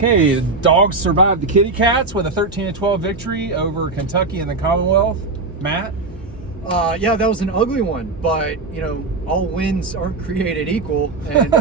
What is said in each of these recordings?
Okay, the Dawgs survived the Kitty Cats with a 13-12 victory over Kentucky in the Commonwealth. Matt? Yeah, that was an ugly one, but, all wins aren't created equal. And,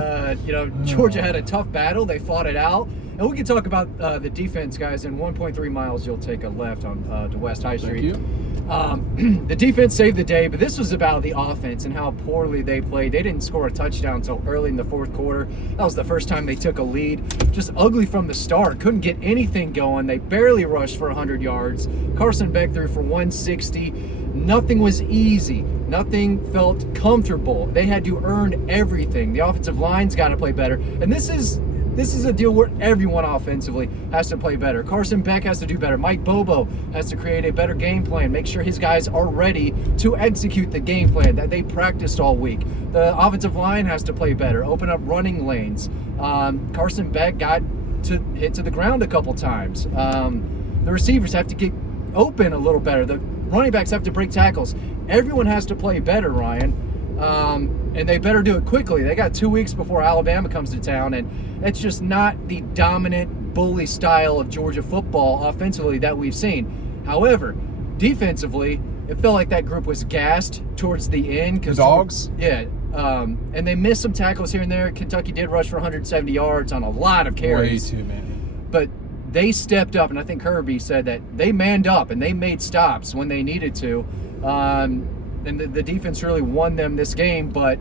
Georgia had a tough battle. They fought it out. And we can talk about the defense, guys. In 1.3 miles, you'll take a left on to West High Street. Thank you. The defense saved the day, but this was about the offense and how poorly they played. They didn't score a touchdown until early in the fourth quarter. That was the first time they took a lead. Just ugly from the start. Couldn't get anything going. They barely rushed for 100 yards. Carson Beck threw for 160. Nothing was easy. Nothing felt comfortable. They had to earn everything. The offensive line's got to play better. And this is a deal where everyone offensively has to play better. Carson Beck has to do better. Mike Bobo has to create a better game plan. Make sure his guys are ready to execute the game plan that they practiced all week. The offensive line has to play better. Open up running lanes. Carson Beck got hit to the ground a couple times. The receivers have to get open a little better. The running backs have to break tackles. Everyone has to play better, Ryan. And they better do it quickly. They got 2 weeks before Alabama comes to town, and it's just not the dominant bully style of Georgia football offensively that we've seen. However, defensively, it felt like that group was gassed towards the end. The Dawgs? Yeah. And they missed some tackles here and there. Kentucky did rush for 170 yards on a lot of carries. Way too many. But they stepped up, and I think Kirby said that they manned up and they made stops when they needed to. And the defense really won them this game. But,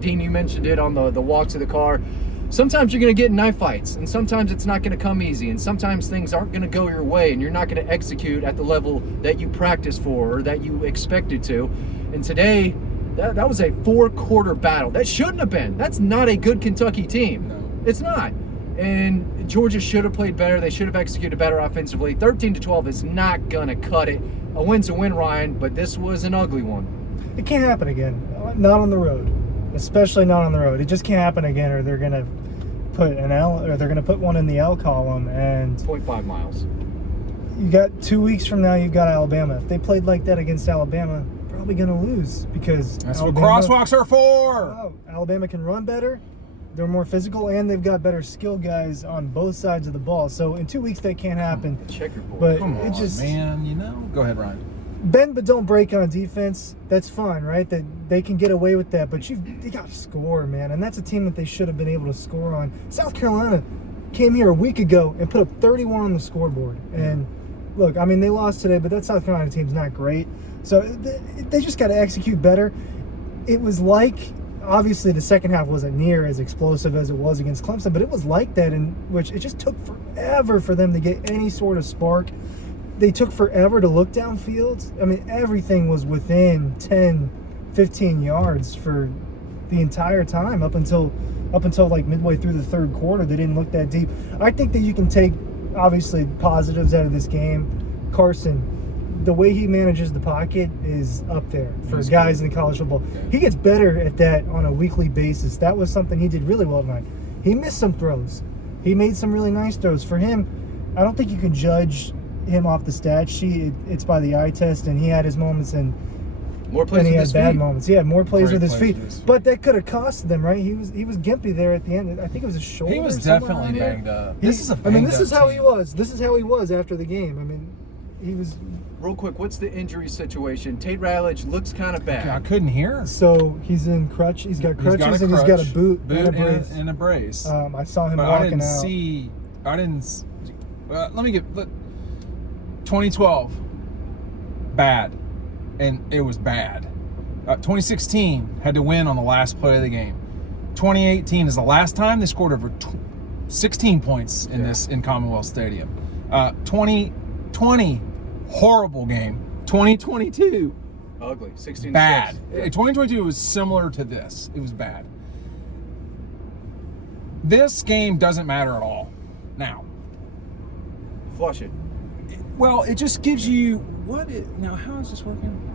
Dean, you mentioned it on the walk to the car. Sometimes you're going to get in knife fights, and sometimes it's not going to come easy, and sometimes things aren't going to go your way, and you're not going to execute at the level that you practiced for or that you expected to. And today, that was a 4-quarter battle. That shouldn't have been. That's not a good Kentucky team. No. It's not. And Georgia should have played better. They should have executed better offensively. 13-12 is not going to cut it. A win's a win, Ryan, but this was an ugly one. It can't happen again. Not on the road. Especially not on the road. It just can't happen again, or they're going to put an L, or they're going to put one in the L column. And 0.5 miles. You got 2 weeks from now, you've got Alabama. If they played like that against Alabama, probably going to lose, because That's Alabama, what crosswalks are for. Oh, Alabama can run better. They're more physical, and they've got better skill guys on both sides of the ball. So in 2 weeks, that can't happen. Checkerboard. But Come it on, just, man. Go ahead, Ryan. bend but don't break on defense. That's fine, right? That they can get away with that, but they got to score, man. And that's a team that they should have been able to score on. South Carolina came here a week ago and put up 31 on the scoreboard. And look, I mean, they lost today, but that South Carolina team's not great. So they just got to execute better. It was like, obviously the second half wasn't near as explosive as it was against Clemson, but it was like that, in which it just took forever for them to get any sort of spark. They took forever to look downfield. I mean, everything was within 10, 15 yards for the entire time up until like midway through the third quarter. They didn't look that deep. I think that you can take, obviously, positives out of this game. Carson, the way he manages the pocket is up there for guys in college football. He gets better at that on a weekly basis. That was something he did really well tonight. He missed some throws. He made some really nice throws. For him, I don't think you can judge him off the stat sheet. It's by the eye test, and he had his moments, and more plays he with had his bad feet. moments. Yeah, more plays Great with his plays feet. with his feet. But that could have cost them, right? He was gimpy there at the end. I think it was his shoulder. He was somewhere definitely around there. banged up. This is how team. he was. This is how he was after the game. I mean, he was. Real quick, what's the injury situation? Tate Ratledge looks kind of bad. I couldn't hear. So he's in crutch. He's got crutches and he's got a boot and a brace. And a brace. I saw him But walking out. Let me get 2012. Bad. And it was bad. 2016 had to win on the last play of the game. 2018 is the last time they scored over 16 points in Commonwealth Stadium. 2020, horrible game. 2022, Ugly. 16-6. bad. Yeah. 2022 was similar to this. It was bad. This game doesn't matter at all now. Flush it. Well, it just gives you now. How is this working?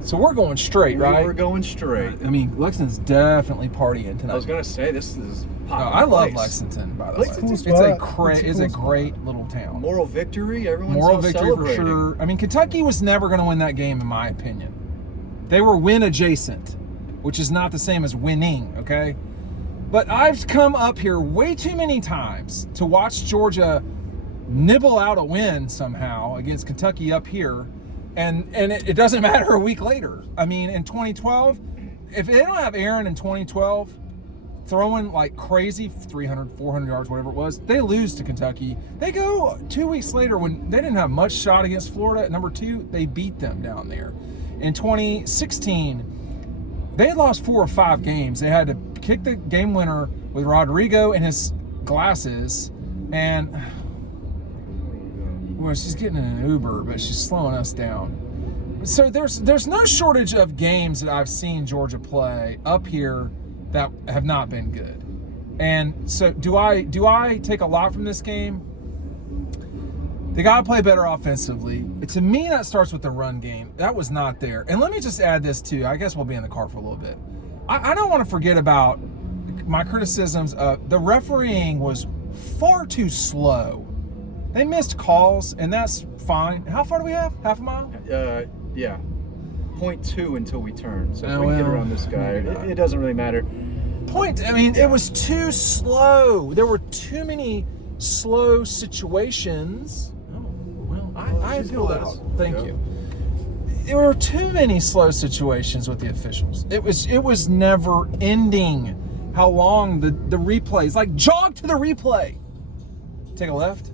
So we're going straight, right? We're going straight. I mean, Lexington's definitely partying tonight. I was gonna say this is. I love Lexington, by the way. Lexington's cool It's a spot. great little town. Moral victory. Everyone's Moral out victory for celebrating. sure. I mean, Kentucky was never going to win that game, in my opinion. They were win adjacent, which is not the same as winning. Okay, But I've come up here way too many times to watch Georgia nibble out a win somehow against Kentucky up here, and it doesn't matter a week later. I mean, in 2012, if they don't have Aaron in 2012 throwing like crazy 300, 400 yards, whatever it was, they lose to Kentucky. They go 2 weeks later when they didn't have much shot against Florida at number 2, they beat them down there. In 2016, they had lost 4 or 5 games. They had to kick the game winner with Rodrigo in his glasses, and well, she's getting in an Uber, but she's slowing us down. So there's no shortage of games that I've seen Georgia play up here that have not been good. And so do I take a lot from this game? They got to play better offensively. To me, that starts with the run game. That was not there. And let me just add this too. I guess we'll be in the car for a little bit. I don't want to forget about my criticisms of the refereeing was far too slow. They missed calls, and that's fine. How far do we have? Half a mile? Yeah. 0.2 until we turn. So if Oh, we can get well, around this guy, maybe not. it doesn't really matter. It was too slow. There were too many slow situations. Oh, well, I she's feel with that. us. Thank Yep. you. There were too many slow situations with the officials. It was never ending. How long the replays, like jog to the replay. Take a left.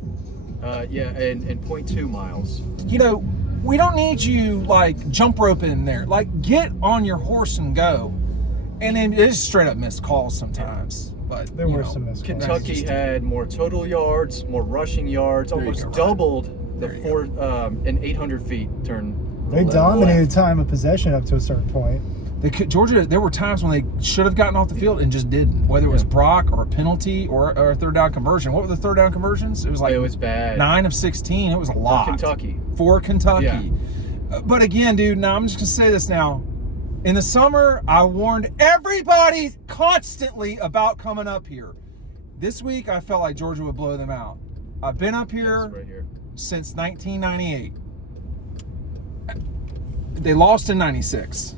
Yeah, and 0.2 miles. You know, we don't need you like jump rope in there. Like get on your horse and go. And then it is straight up missed calls sometimes. But There were some missed calls. Kentucky had more total yards, more rushing yards, There you almost go, Ryan. doubled the There you 4 and 800 feet turn. They left. dominated time of possession up to a certain point. Georgia, there were times when they should have gotten off the field and just didn't. Whether it was Brock or a penalty or a third down conversion. What were the third down conversions? It was like It was bad. 9 of 16. It was a lot. Kentucky. For Kentucky. Yeah. But again, dude, now I'm just going to say this now. In the summer, I warned everybody constantly about coming up here. This week, I felt like Georgia would blow them out. I've been up here, Yes, right here. since 1998. They lost in 96.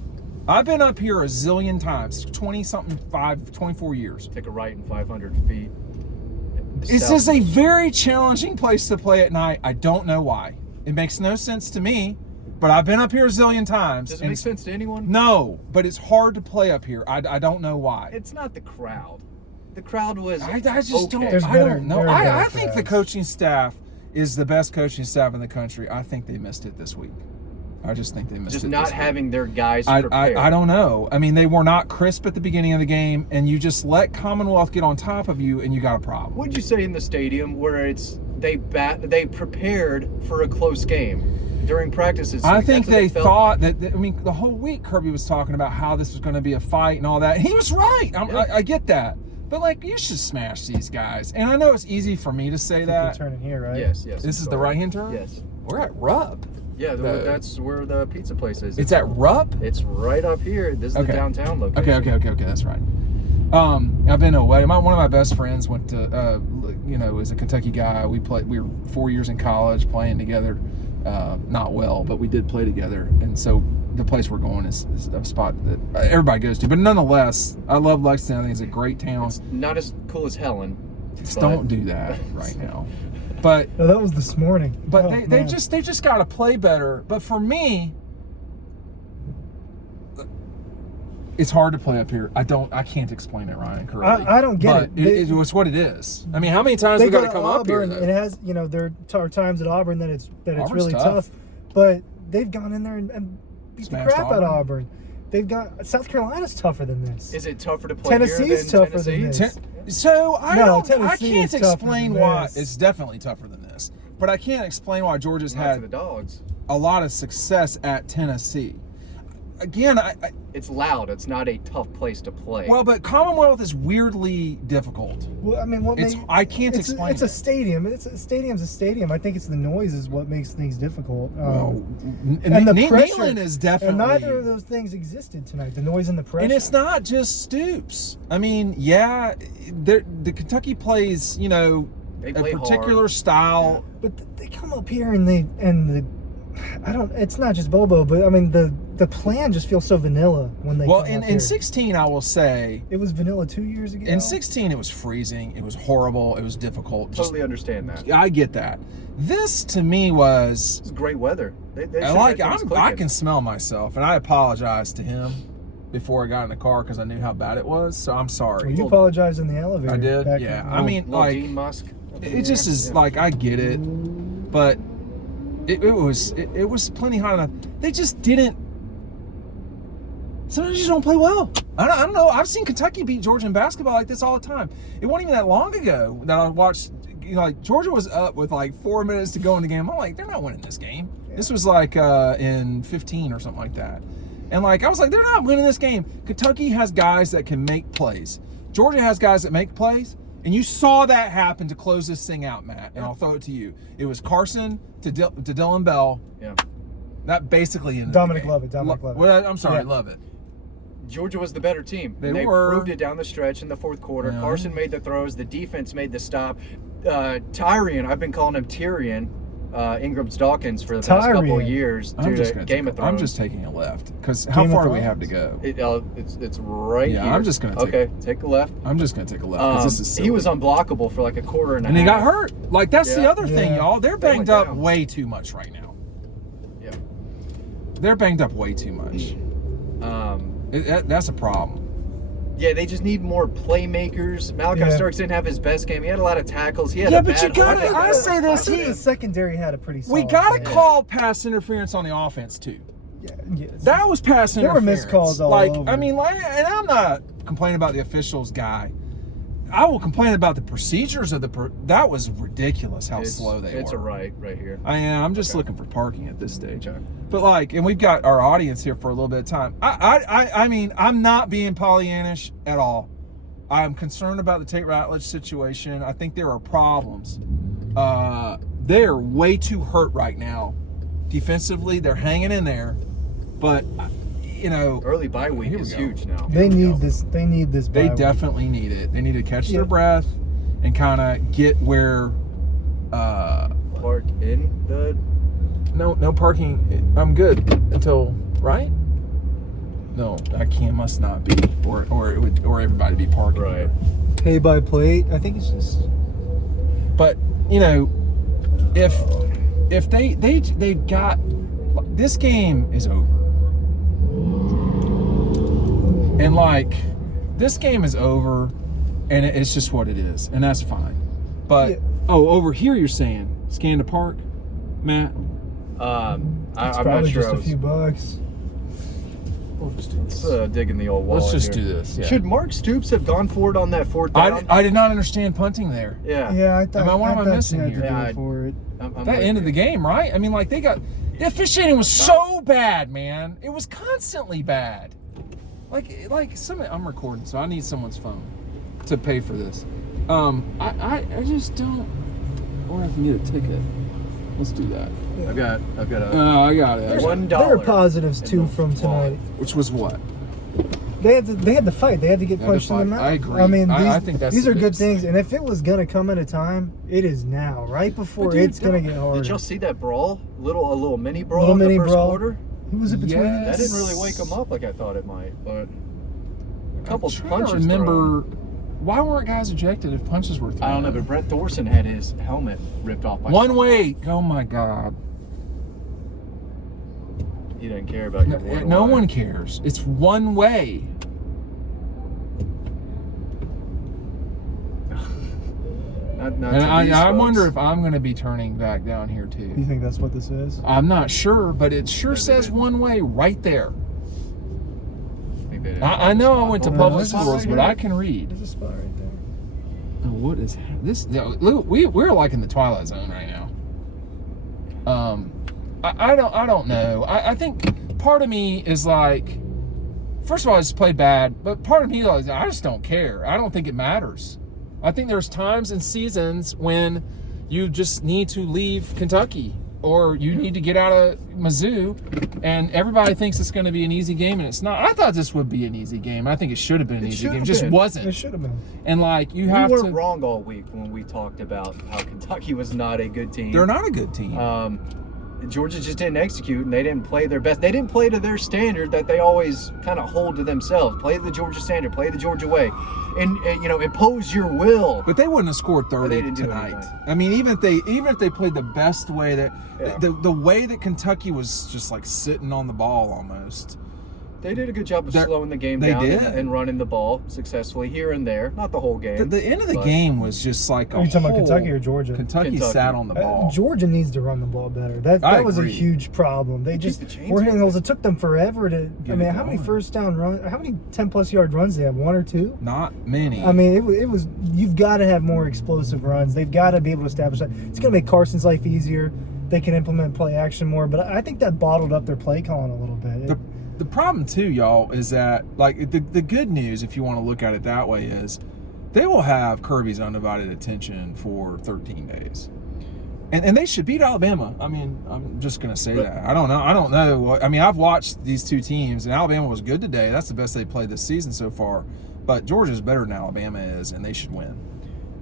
I've been up here a zillion times, 24 years. Take a right in 500 feet. This South- is a very challenging place to play at night. I don't know why. It makes no sense to me, but I've been up here a zillion times. Does it make sense to anyone? No, but it's hard to play up here. I don't know why. It's not the crowd. The crowd was. I just okay. don't. There's I better- don't know. there are I better think the crowds. coaching staff is the best coaching staff in the country. I think they missed it this week. I just think they missed Just it. not this week. having their guys I prepared. don't know. I mean, they were not crisp at the beginning of the game, and you just let Commonwealth get on top of you, and you got a problem. What'd you say in the stadium where they prepared for a close game during practices? I think That's what they it felt thought like. that. I mean, the whole week Kirby was talking about how this was going to be a fight and all that. He was right. I get that, but like, you should smash these guys. And I know it's easy for me to say We're that. turning here, right? Yes. This is the right-hand turn. Yes. We're at Rupp. Yeah, that's where the pizza place is. It's at Rupp. It's right up here. This is the downtown location. Okay. That's right. I've been away. One of my best friends went to, is a Kentucky guy. We were 4 years in college playing together. Not well, but we did play together. And so the place we're going is a spot that everybody goes to. But nonetheless, I love Lexington. I think it's a great town. It's not as cool as Helen. Just but- don't do that right now. But No, that was this morning. But Oh, they've man. just got to play better. But for me, it's hard to play up here. I can't explain it, Ryan. Correctly. I don't get but it. it's what it is. I mean, how many times They we got go to to come up here? Auburn. though? It has, there are times at Auburn that it's Auburn's really tough. tough, but they've gone in there and beat Smashed the crap out of Auburn. Auburn. They've got South Carolina's tougher than this. Is it tougher to play Tennessee's here than tougher than Tennessee? this. So I No, don't. I Tennessee can't is tougher explain than why. this. It's definitely tougher than this. But I can't explain why Georgia's Not to the had Dogs. a lot of success at Tennessee. Again, It's loud. It's not a tough place to play. but Commonwealth is weirdly difficult. Well, I mean, I can't explain It's a it. stadium. Stadium's a stadium. I think it's the noise is what makes things difficult. And the pressure. Neyland is definitely. And neither of those things existed tonight. The noise and the pressure. And it's not just Stoops. I mean, yeah, the Kentucky plays, They a play particular hard. style. But they come up here and it's not just Bobo, but I mean the the plan just feels so vanilla when they Well, come in up here. 16, I will say, It was vanilla 2 years ago. in 16, it was freezing. It was horrible. It was difficult. Totally understand that. I get that. This, to me, was... It's great weather. They I should've had things I clicking. can smell myself, and I apologized to him before I got in the car because I knew how bad it was, so I'm sorry. Well, you apologized in the elevator. I did, back yeah. in- I mean, Little like, Dean Musk. it just is like, I get it, but it was plenty hot enough. They just didn't. Sometimes you just don't play well. I don't know. I've seen Kentucky beat Georgia in basketball like this all the time. It wasn't even that long ago that I watched. You know, like Georgia was up with like 4 minutes to go in the game. I'm like, they're not winning this game. Yeah. This was like in 15 or something like that. And like I was like, they're not winning this game. Kentucky has guys that can make plays. Georgia has guys that make plays. And you saw that happen to close this thing out, Matt. And I'll throw it to you. It was Carson to Dylan Bell. Yeah. That basically ended Dominic the game. Lovett. Dominic Lovett. Well, I'm sorry, Yeah. Lovett. Georgia was the better team. They were. were. Proved it down the stretch in the fourth quarter. Yeah. Carson made the throws. The defense made the stop. Tyrion, I've been calling him Tyrion, Ingram's Dawkins for the past couple of Tyrion. years due to Game of Thrones. I'm just taking a left because how Game of far do we Thrones? have to go? It's right Yeah, here. I'm just gonna take- Okay, take a left. I'm just gonna take a left because this is silly. He was unblockable for like a quarter and a and he half. got hurt. Like that's the Yeah. other thing, Yeah. y'all. They're They banged went up down. way too much right now. Yeah. They're banged up way too much. That's a problem. Yeah, they just need more playmakers. Malachi Yeah. Starks didn't have his best game. He had a lot of tackles. He had Yeah, a but bad you gotta- heart. I say this, I think the secondary had a pretty We solid gotta play. call pass interference on the offense too. Yeah. That was pass There were interference. miscalls all like, over. I mean, like, and I'm not complaining about the officials guy. I will complain about the procedures of that was ridiculous how slow they It's were. a right here. I am. I'm just Okay. looking for parking at this stage. Okay. But like, and we've got our audience here for a little bit of time. I mean, I'm not being Pollyannish at all. I'm concerned about the Tate Ratledge situation. I think there are problems. They're way too hurt right now. Defensively, they're hanging in there, but you know, Early bye week Here we is go. huge now. They Here we need go. this. They need this. they bye week. definitely need it. They need to catch Yeah. their breath and kind of get where. Park in the. No parking. I'm good until right. No, I can't. Must not be, or it would, or everybody be parking. Right. Pay by plate. I think it's just. But you know, if they've got this game is over, and like this game is over, and it's just what it is, and that's fine. But Yeah. over here you're saying scan to park, Matt. It's I'm not probably sure. just a few bucks. We'll just do Let's this. dig in the old wall. Let's just here. do this. Yeah. Should Mark Stoops have gone for it on that fourth down? I did not understand punting there. Yeah. Yeah, I thought. What am I thought missing you had to here? do Yeah, it for it. I'm That with ended you. the game, right? I mean, like the officiating was so bad, man. It was constantly bad. Like I'm recording, so I need someone's phone to pay for this. I just don't. Or I can get a ticket. Let's do that. I've got a I got it. $1. There are positives in too the from wallet. tonight. Which was what? They had to fight. They had to get They had to punched in the fight. mouth. I agree. I mean, I think that's these the are good biggest things. thing. And if it was gonna come at a time, it is now. Right before But dude, it's gonna get harder. Did y'all see that brawl? A little mini brawl Little in the mini first brawl. quarter? Who was it between? Yes. That didn't really wake them up like I thought it might, but a couple I'm trying punches. to remember thrown. why weren't guys ejected if punches were thrown? I don't know, but Brett Thorson had his helmet ripped off by One someone. way. Oh my God. He didn't care about your word No line. one cares. It's one way. Not And to these I wonder folks. if I'm going to be turning back down here Do you too. think that's what this is? I'm not sure, but it sure Maybe says they- one way right there. think they didn't I have know the I went to spot. public There's a schools, spot but right I can read. There's a spot right there. Oh, what is this? Look, we're like in the Twilight Zone right now. I don't know. I think part of me is like, first of all, I just play bad, but part of me is I just don't care. I don't think it matters. I think there's times and seasons when you just need to leave Kentucky or you need to get out of Mizzou, and everybody thinks it's going to be an easy game, and it's not. I thought this would be an easy game. I think it should have been an It easy should game. It have just been. wasn't. It should have been. And like you We have weren't to. wrong all week when we talked about how Kentucky was not a good team. They're not a good team. Georgia just didn't execute, and they didn't play their best. They didn't play to their standard that they always kind of hold to themselves. Play the Georgia standard, play the Georgia way, and impose your will. But they wouldn't have scored 30 they didn't do tonight. anything. I mean, even if they played the best way that Yeah. the way that Kentucky was just like sitting on the ball almost. They did a good job of They're- slowing the game they down did. and running the ball successfully here and there. Not the whole game. The end of the but- game was just like Are you talking about whole- Kentucky or Georgia? Kentucky Kentucky. sat on the ball. Georgia needs to run the ball better. I That was a agree. huge problem. They Keep just the chains were hitting moving. holes. It took them forever to. Get I mean, it how many going. first down runs? How many 10+ yard runs they have? 1 or 2? Not many. I mean, it was. You've got to have more explosive runs. They've got to be able to establish that. It's going to make Carson's life easier. They can implement play action more. But I think that bottled up their play calling a little bit. The problem too, y'all, is that like the good news, if you want to look at it that way, is they will have Kirby's undivided attention for 13 days. And they should beat Alabama. I mean, I'm just going to say that. I don't know. I mean, I've watched these two teams, and Alabama was good today. That's the best they played this season so far. But Georgia's better than Alabama is, and they should win.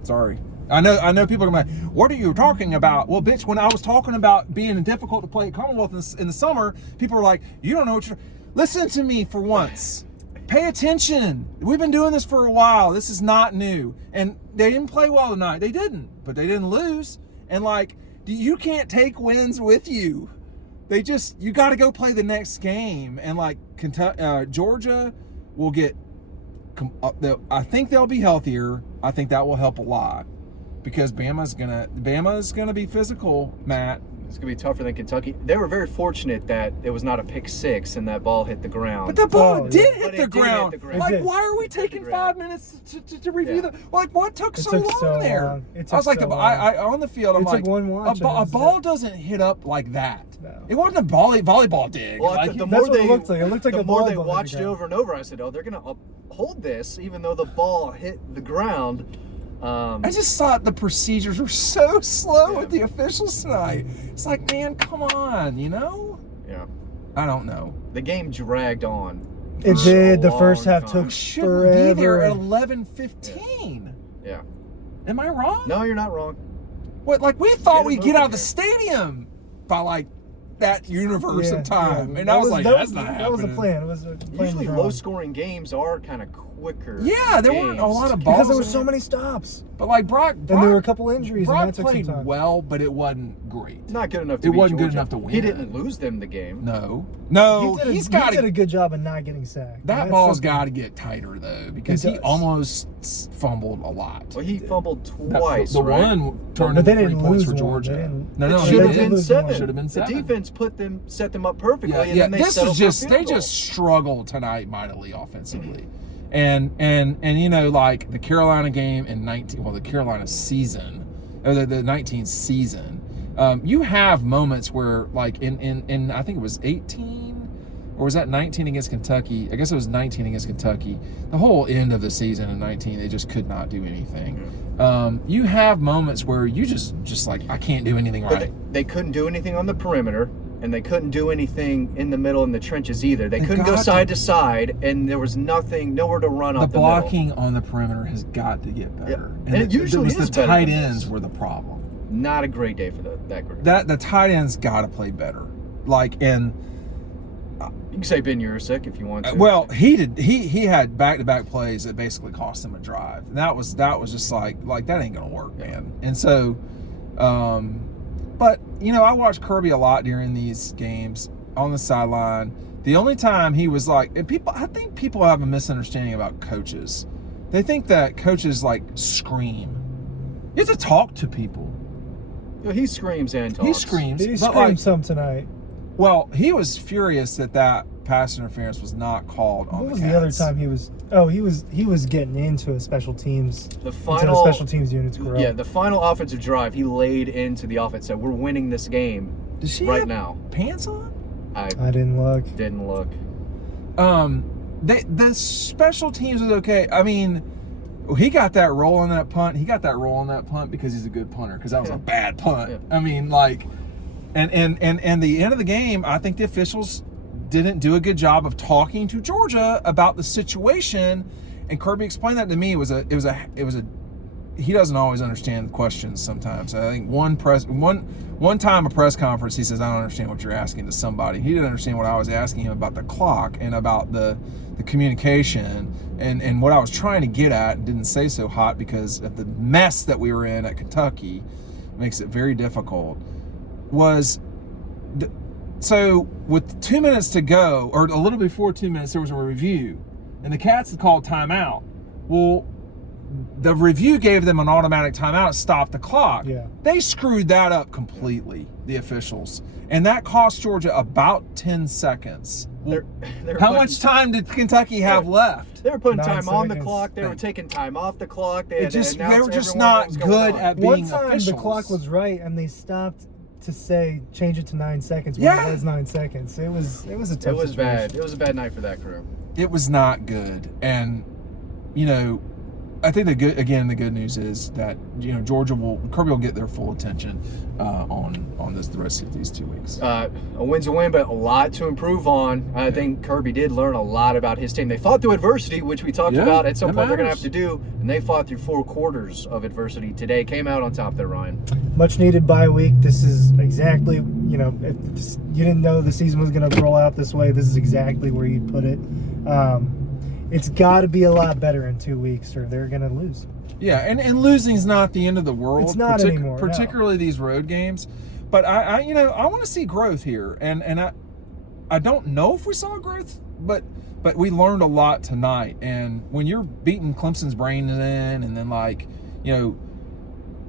Sorry. I know people are going to be like, what are you talking about? Well, bitch, when I was talking about being difficult to play at Commonwealth in the summer, people were like, you don't know what you're... Listen to me for once. Pay attention. We've been doing this for a while. This is not new. And they didn't play well tonight. They didn't. But they didn't lose. And, like, you can't take wins with you. You got to go play the next game. And, like, Georgia will get... I think they'll be healthier. I think that will help a lot. Because Bama's gonna be physical, Matt. It's going to be tougher than Kentucky. They were very fortunate that it was not a pick six and that ball hit the ground. But that ball Oh, did yeah. hit But it the did ground. hit the ground. Like, It did. why are we taking the ground. 5 minutes to review Yeah. the? Like, what took It so took long so there? long. It I took was like, so I on the field. I'm It took like, one watch and a it's ball it. doesn't hit up like that. No. It wasn't a volleyball dig. Well, like, the That's more what they it looked like. It looked like the a more they volleyball watched hit it the over and over, I said, "Oh, they're going to uphold this, even though the ball hit the ground." I just thought the procedures were so slow Yeah. with the officials tonight. It's like, man, come on, Yeah, I don't know. the game dragged on. It for did. a The first long half time. took We shouldn't be there at forever. 11:15. Yeah. Am I wrong? No, you're not wrong. What, like, we thought Get it we'd get moving out of the here. stadium by like that universe Yeah, of time, yeah. and I was like, that's not That was the happening. plan. It was a plan Usually, drawn. low-scoring games are kind of quicker. Yeah, there weren't a games. lot of because balls there were in so it. many stops, But like Brock and there were a couple injuries, Brock and that took played some time. well, but it wasn't great. Not good enough to It beat wasn't good Georgia. enough to win. He didn't lose them the game. No, He did a good job of not getting sacked. That That's ball's something. got to get tighter though, because It he does. almost fumbled a lot. Well, he fumbled That- twice, the right? one turned But into they 3 didn't points lose for one. Georgia. They didn't- No, It no, they should have did been lose seven. one. Should have been The seven. defense set them up perfectly, Yeah, and yeah. then they This settled was for a just field they goal. just struggled tonight mightily offensively, and like the Carolina game in the Carolina season, or the 19 season, you have moments where like in I think it was 18. Or was that 19 against Kentucky? I guess it was 19 against Kentucky. The whole end of the season in 19, they just could not do anything. You have moments where you just like, I can't do anything But right. they couldn't do anything on the perimeter, and they couldn't do anything in the middle in the trenches either. They couldn't go got side to. to side, and there was nowhere to run The up the middle. blocking on the perimeter has got to get better. And it usually was is the better tight than ends this. were the problem. Not a great day for that group. The tight ends got to play better. Like, and You can say Ben Ursic if you want to. well, he did. He had back-to-back plays that basically cost him a drive. And that was just like that ain't gonna work, man. And so, but I watched Kirby a lot during these games on the sideline. The only time he was like, and I think people have a misunderstanding about coaches. They think that coaches like scream. You have to talk to people. He screams and talks. He screams. He but screamed like, some tonight. well, he was furious that pass interference was not called on What was the the other Cats. time he was? Oh, he was getting into a special teams. The Into the final special teams units. Grow. Yeah, the final offensive drive, he laid into the offense. Said, "We're winning this game Does she right have now." pants on? I I didn't look. didn't look. The special teams was okay. I mean, he got that roll on that punt. He got that roll on that punt because he's a good punter. Because that was a bad punt. Yeah. I mean, like, and the end of the game, I think the officials didn't do a good job of talking to Georgia about the situation. And Kirby explained that to me. It was a he doesn't always understand the questions sometimes. I think one time a press conference, he says, I don't understand what you're asking to somebody. He didn't understand what I was asking him about the clock and about the communication and what I was trying to get at, and didn't say so hot because of the mess that we were in at Kentucky. Makes it very difficult. So with 2 minutes to go, or a little before 2 minutes, there was a review, and the Cats had called timeout. Well, the review gave them an automatic timeout to stop the clock. Yeah. They screwed that up completely, the officials. And that cost Georgia about 10 seconds. How much time did Kentucky have left? They were putting 9 time on the seconds. clock. They were taking time off the clock. They They were just not good at being One time officials. the clock was right, and they stopped to say change it to 9 seconds. When Yeah. it was 9 seconds. It was a tough It was situation. bad. It was a bad night for that crew. It was not good. And, you know, I think the good news is that, you know, Kirby will get their full attention on the rest of these 2 weeks. A win's a win, but a lot to improve on. I think Kirby did learn a lot about his team. They fought through adversity, which we talked about. At some that point, they're going to matters. have to do, and they fought through 4 quarters of adversity today. Came out on top there, Ryan. Much needed bye week. This is exactly, you know, if you didn't know the season was going to roll out this way, this is exactly where you'd put it. It's got to be a lot better in 2 weeks, or they're going to lose. Yeah, and losing's not the end of the world. It's not anymore, no. Particularly these road games. But I want to see growth here, and I don't know if we saw growth, but we learned a lot tonight. And when you're beating Clemson's brains in, and then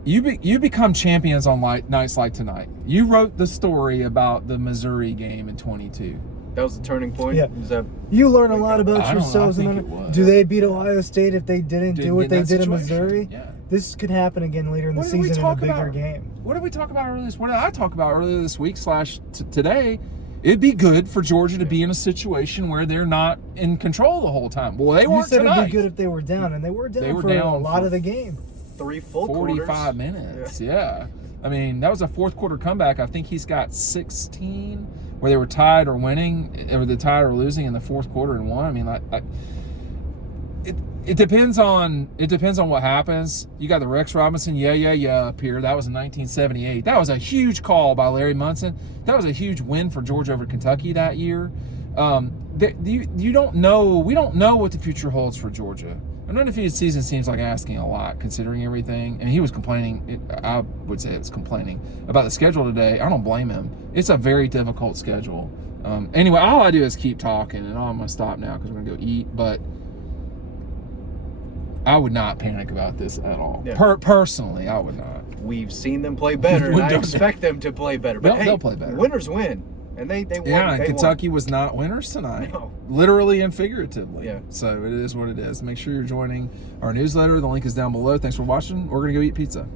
you become champions on nights like tonight. You wrote the story about the Missouri game in 22. That was the turning point. Yeah. Is that You learn a lot about I don't know, yourselves. I think it was. Do they beat Ohio State if they didn't do what get they that did in situation. Missouri? Yeah. This could happen again later in the What did we season in a talk bigger about? game. What did we talk about earlier? What did I talk about earlier this week / today? It'd be good for Georgia to be in a situation where they're not in control the whole time. Well, they You weren't said tonight. it'd be good if they were down, and they were down for a lot of the game. 3 full 45 quarters. minutes. Yeah. I mean, that was a fourth quarter comeback. I think he's got 16 where they were tied or winning, or they tied or losing in the fourth quarter and won. I mean, it depends on what happens. You got the Rex Robinson, yeah up here. That was in 1978. That was a huge call by Larry Munson. That was a huge win for Georgia over Kentucky that year. You don't know. We don't know what the future holds for Georgia. An undefeated season seems like asking a lot, considering everything. And he was complaining. I would say it's complaining about the schedule today. I don't blame him. It's a very difficult schedule. Anyway, all I do is keep talking, and I'm going to stop now because we're going to go eat. But I would not panic about this at all. Yeah. Personally, I would not. We've seen them play better, and I expect them to play better. But They'll play better. Winners win. And they won. Yeah, and They Kentucky won. was not winners tonight. No. Literally and figuratively. Yeah. So it is what it is. Make sure you're joining our newsletter. The link is down below. Thanks for watching. We're going to go eat pizza.